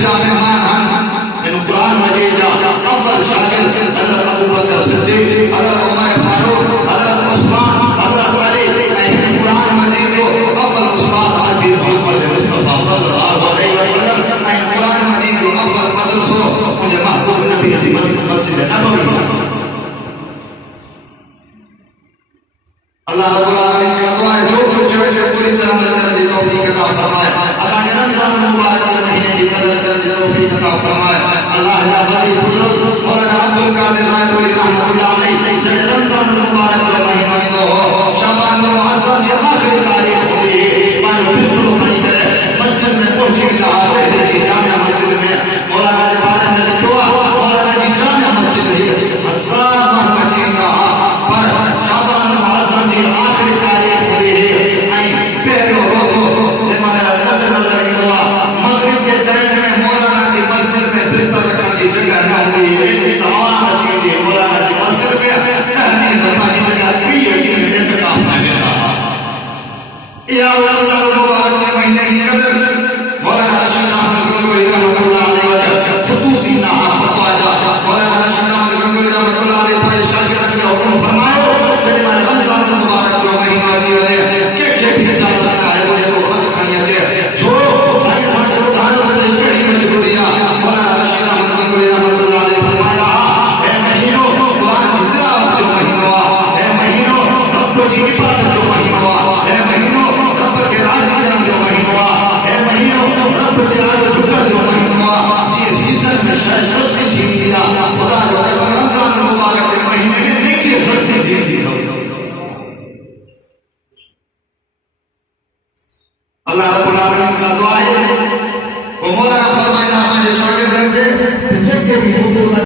شاہ مہمان ان قرآن مجید اول شاگرد حضرت ابوبکر صدیق، حضرت عمر فاروق، حضرت عثمان، حضرت علی، ان قرآن مجید کو اول استاد آدھی محمد مصطفیٰ صلی اللہ علیہ وسلم، ان قرآن مجید کو اول مدرسہ مجھے محبوب نبی علی مسجد نبوی۔ اللہ رب العالمین کا دعا ہے جو پوری طرح عمل کرنے کی توفیق عطا فرمائے، اساں رمضان المبارک کے مہینے کی قدر کرنے کی توفیق عطا فرمائے۔ اللہ یا ولی بزرگ مولانا عبدالقادر رائے پوری رحمۃ اللہ علیہ جب رمضان المبارک کے مہینے میں ہو شعبان المعظم کی آخری تاریخ ہوتی ہے مانو بسم پڑھی کرے مسجد میں پہنچی رہا پہلے کی جامع مسجد میں مولانا کے بارے میں لکھا مولانا کی جامع مسجد ہے ہزار محمد جی رہا پر شعبان المعظم کی آخری تاریخ ہوتی ہے آئی پہلو روزو لمن جد نظر ہوا مغرب کے ٹائم میں مولانا کی مسجد میں بستر رکھنے کی جگہ نہ ہوتی ہے تمام مسجد ہے مولانا کی مسجد میں ٹہنے دفعہ جگہ کوئی یقین انتقام نہ گیا یا اللہ مبارک کے مہینے کی قدر مولانا رشید احمد گنگوئی رحمۃ اللہ علیہ وسلم خطوطی نہ فتوا جا مولانا رشید احمد گنگوئی رحمۃ اللہ علیہ پر شاگردان کے حکم فرماؤ جب میں رمضان المبارک کا مہینہ جی رہے کہ بھی اجازت نہ ہے مجھے تو خط کھڑی ہے جو ساری ساری ادھاروں سے بڑی مجبوریاں مولانا رشید احمد گنگوئی رحمۃ اللہ علیہ فرمایا اے مہینوں قرآن کی تلاوت کا مہینہ اے مہینوں رب جی